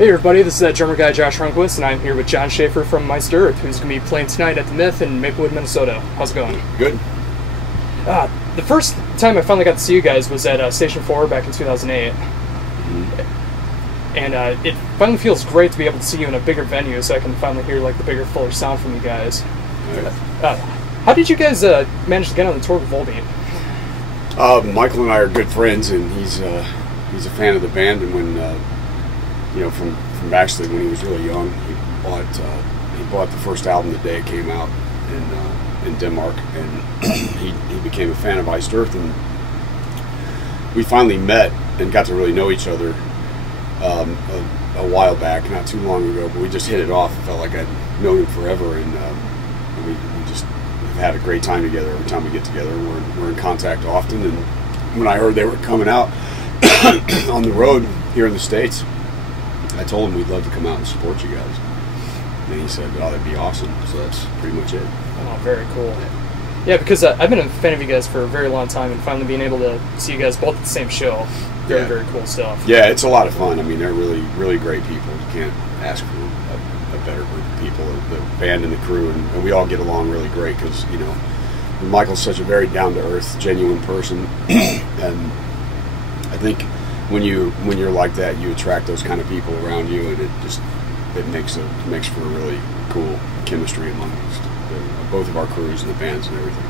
Hey everybody, this is that drummer guy Josh Runquist, and I'm here with Jon Schaffer from Meister Earth, who's going to be playing tonight at the Myth in Maplewood, Minnesota. How's it going? Good. The first time I finally got to see you guys was at Station 4 back in 2008. And it finally feels great to be able to see you in a bigger venue so I can finally hear like the bigger, fuller sound from you guys. Right. How did you guys manage to get on the tour with Volbeat? Michael and I are good friends, and he's a fan of the band, and when you know, from actually when he was really young, he bought the first album the day it came out in Denmark, and he became a fan of Iced Earth, and we finally met and got to really know each other a while back, not too long ago, but we just hit it off. It felt like I'd known him forever, and we just have had a great time together every time we get together. We're in contact often, and when I heard they were coming out on the road here in the States, I told him we'd love to come out and support you guys. And he said, oh, that'd be awesome. So that's pretty much it. Oh, very cool. Yeah, because I've been a fan of you guys for a very long time, and finally being able to see you guys both at the same show, very, very cool stuff. Yeah, it's a lot of fun. I mean, they're really, really great people. You can't ask for a better group of people. The band and the crew, and we all get along really great because, you know, Michael's such a very down-to-earth, genuine person, and I think when you're like that, you attract those kind of people around you, and it makes for a really cool chemistry amongst both of our crews and the bands and everything.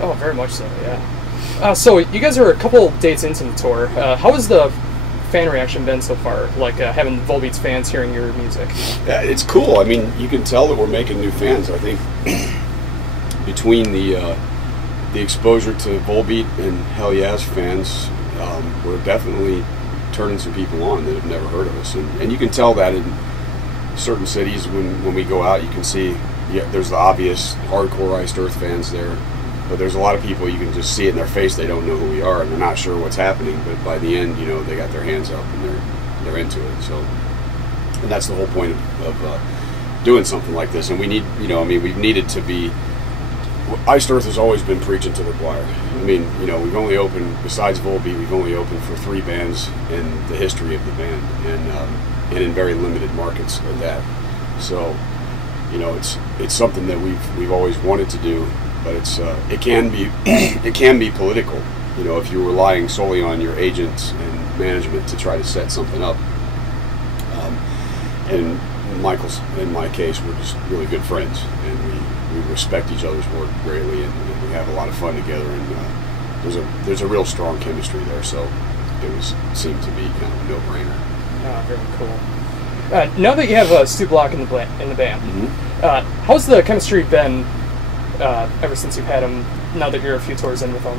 Oh, very much so, yeah. So you guys are a couple dates into the tour. How has the fan reaction been so far? Like having Volbeat's fans hearing your music? Yeah, it's cool. I mean, you can tell that we're making new fans. I think between the exposure to Volbeat and Hellyeah's fans, we're definitely turning some people on that have never heard of us, and you can tell that in certain cities when we go out. You can see, yeah, there's the obvious hardcore Iced Earth fans there, but there's a lot of people you can just see it in their face. They don't know who we are, and they're not sure what's happening, but by the end, you know, they got their hands up and they're into it. So, and that's the whole point of doing something like this. And we need, you know, I mean, we've needed to be. Iced Earth has always been preaching to the choir. I mean, you know, we've only opened, besides Volbeat, we've only opened for 3 bands in the history of the band, and in very limited markets at that. So, you know, it's something that we've always wanted to do, but it can be it can be political. You know, if you're relying solely on your agents and management to try to set something up. And Michael's, in my case, we're just really good friends, and we respect each other's work greatly, and we have a lot of fun together, and there's a real strong chemistry there, so it seemed to be kind of a no-brainer. Oh, very cool. Now that you have Stu Block in the band, how's the chemistry been ever since you've had him, now that you're a few tours in with him?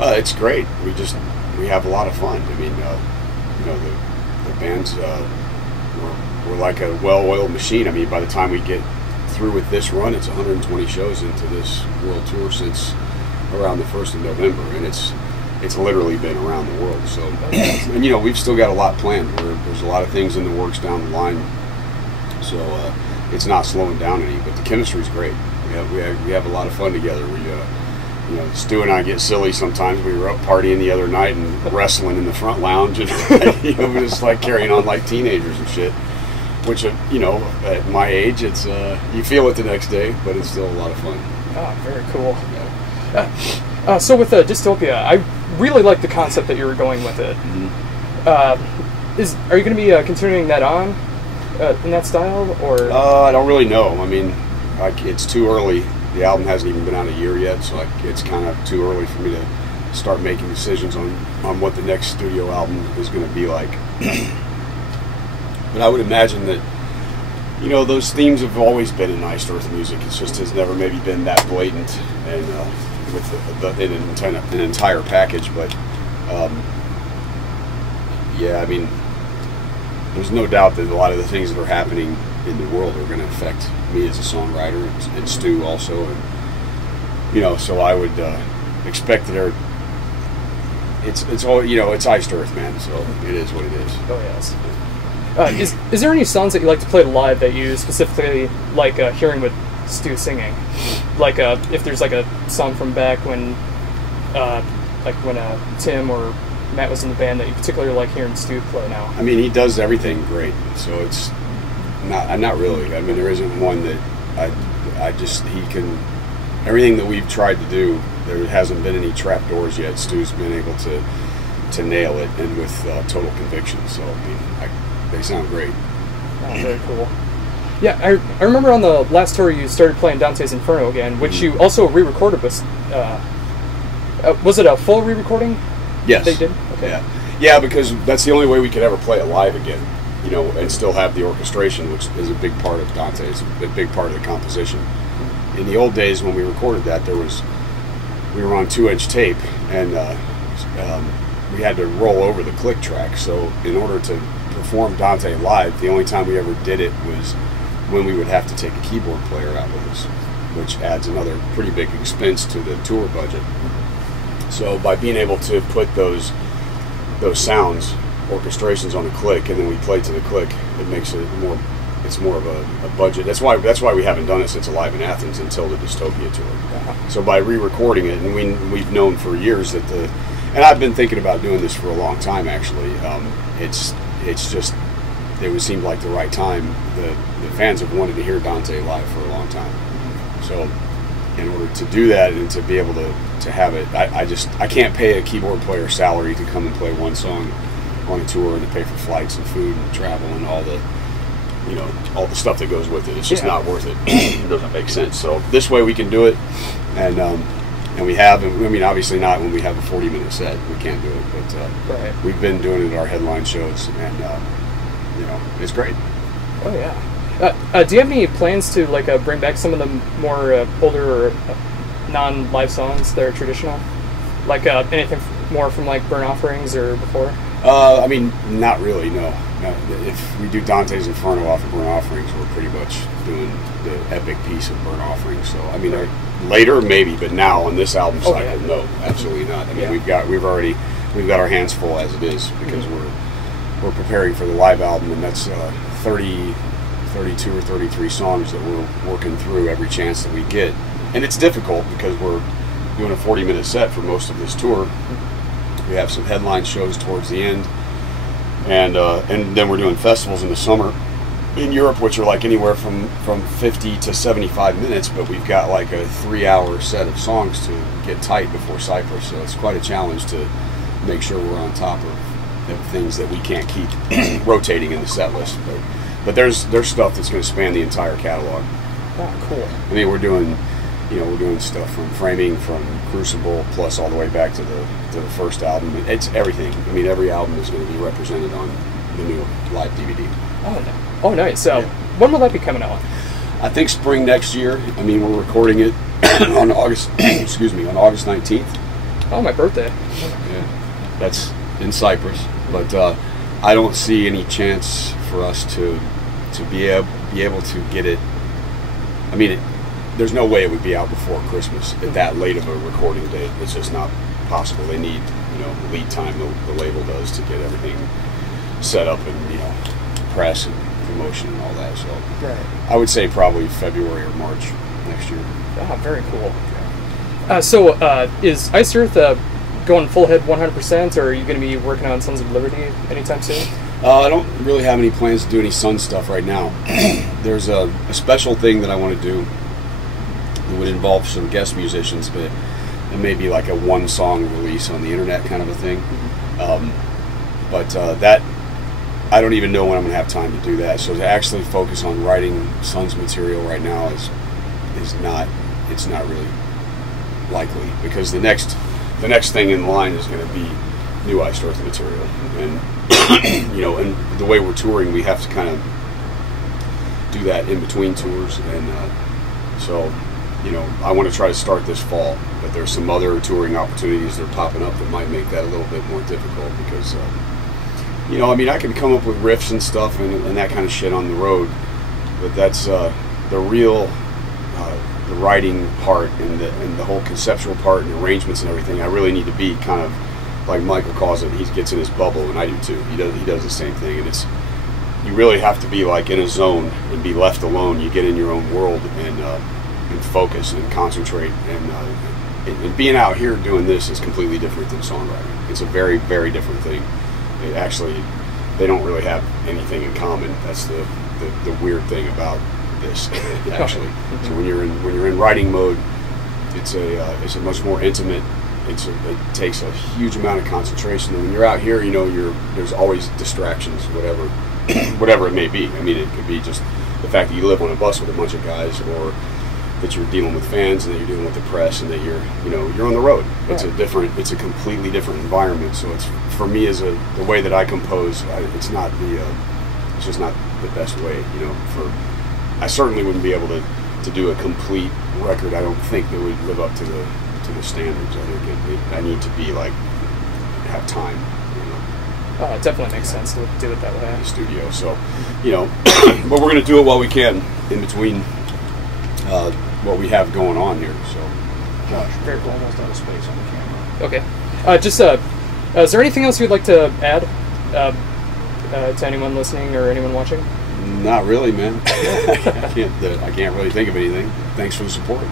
It's great. We have a lot of fun. I mean, you know, the band's, we're like a well-oiled machine. I mean, by the time we get through with this run, it's 120 shows into this world tour since around the 1st of November, and it's literally been around the world. So, and you know, we've still got a lot planned. There's a lot of things in the works down the line, so it's not slowing down any. But the chemistry's great. We have a lot of fun together. You know, Stu and I get silly sometimes. We were up partying the other night and wrestling in the front lounge, and you know, just like carrying on like teenagers and shit. Which, you know, at my age, it's you feel it the next day, but it's still a lot of fun. Oh, very cool. Yeah. So with Dystopia, I really like the concept that you were going with it. Are you going to be continuing that on in that style, or? I don't really know. I mean, it's too early. The album hasn't even been out a year yet, so it's kind of too early for me to start making decisions on what the next studio album is going to be like. But I would imagine that, you know, those themes have always been in Iced Earth music. It just has never maybe been that blatant and with in an entire package. But yeah, I mean, there's no doubt that a lot of the things that are happening in the world are going to affect me as a songwriter, and Stu also, and you know, so I would expect that it's all, you know, it's Iced Earth, man. So it is what it is. Oh yes. Is there any songs that you like to play live that you specifically like hearing with Stu singing? Like if there's like a song from back when Tim or Matt was in the band that you particularly like hearing Stu play now? I mean, he does everything great, so it's not really. I mean, there isn't one that he can. Everything that we've tried to do, there hasn't been any trapdoors yet. Stu's been able to nail it, and with total conviction. So I mean, they sound great. Oh, very cool. Yeah, I remember on the last tour you started playing Dante's Inferno again, which you also re-recorded with. Was it a full re-recording? Yes. They did? Okay. Yeah, because that's the only way we could ever play it live again, you know, and still have the orchestration, which is a big part of Dante's, a big part of the composition. In the old days when we recorded that, we were on 2-inch tape, and we had to roll over the click track. So in order to perform Dante live, the only time we ever did it was when we would have to take a keyboard player out with us, which adds another pretty big expense to the tour budget. So by being able to put those sounds, orchestrations on the click, and then we play to the click, it makes it more. It's more of a budget. That's why we haven't done it since Alive in Athens until the Dystopia tour. So by re-recording it, and we've known for years that and I've been thinking about doing this for a long time actually. It's just it would seem like the right time. The fans have wanted to hear Dante live for a long time. So in order to do that and to be able to have it, I can't pay a keyboard player salary to come and play one song on a tour and to pay for flights and food and travel and all the stuff that goes with it. It's just not worth it. It doesn't make sense. So this way we can do it, and we have. And I mean, obviously not when we have a 40-minute set. We can't do it, but we've been doing it at our headline shows, and it's great. Oh yeah. Do you have any plans to bring back some of the more older or non-live songs that are traditional, anything more from Burnt Offerings or before? I mean, not really. No. If we do Dante's Inferno off of Burnt Offerings, we're pretty much doing the epic piece of Burnt Offerings. So I mean, later maybe, but now on this album cycle, no, absolutely not. I mean, we've got our hands full as it is because we're preparing for the live album, and that's 32 or 33 songs that we're working through every chance that we get, and it's difficult because we're doing a 40-minute set for most of this tour. We have some headline shows towards the end. And then we're doing festivals in the summer in Europe, which are anywhere from 50 to 75 minutes, but we've got a 3-hour set of songs to get tight before Cyprus, so it's quite a challenge to make sure we're on top of things that we can't keep rotating in the set list. But there's stuff that's going to span the entire catalog. Oh, cool. I mean, we're doing stuff from Framing, from Crucible, plus all the way back to the first album. It's everything. I mean, every album is going to be represented on the new live DVD. Oh, nice. So, when will that be coming out? I think spring next year. I mean, we're recording it on August. On August 19th. Oh, my birthday. Yeah, that's in Cyprus. But I don't see any chance for us to be able to get it. I mean, there's no way it would be out before Christmas at that late of a recording date. It's just not possible. They need, lead time, the label does, to get everything set up and, press and promotion and all that. So I would say probably February or March next year. Ah, very cool. Is Iced Earth going full head 100%, or are you going to be working on Sons of Liberty anytime soon? I don't really have any plans to do any Sun stuff right now. There's a special thing that I want to do. It would involve some guest musicians, but it may be a one-song release on the internet kind of a thing. That I don't even know when I'm going to have time to do that. So to actually focus on writing Sons material right now is not really likely, because the next thing in line is going to be new Iced Earth material, and and the way we're touring, we have to kind of do that in between tours, and so. I want to try to start this fall, but there's some other touring opportunities that are popping up that might make that a little bit more difficult because, I mean, I can come up with riffs and stuff and that kind of shit on the road, but that's the real, the writing part and the whole conceptual part and arrangements and everything. I really need to be kind of like Michael calls it. He gets in his bubble, and I do too. He does the same thing, and you really have to be in a zone and be left alone. You get in your own world and focus and concentrate, and and being out here doing this is completely different than songwriting. It's a very, very different thing. It actually, they don't really have anything in common. That's the weird thing about this, actually. Mm-hmm. So when you're in writing mode, it's a much more intimate. It takes a huge amount of concentration. And when you're out here, you know, there's always distractions, whatever it may be. I mean, it could be just the fact that you live on a bus with a bunch of guys, or that you're dealing with fans, and that you're dealing with the press, and that you're on the road. It's a completely different environment. So it's, for me, as the way that I compose, it's just not the best way. You know, I certainly wouldn't be able to do a complete record. I don't think that would live up to the standards. I think I need to be like, have time. You know, it definitely makes sense to do it that way. In the studio. So, you know, but we're going to do it while we can in between what we have going on here. So, Josh, very cool. Almost out of space on the camera. Okay. Is there anything else you'd like to add to anyone listening or anyone watching? not really, man. I can't really think of anything. Thanks for the support.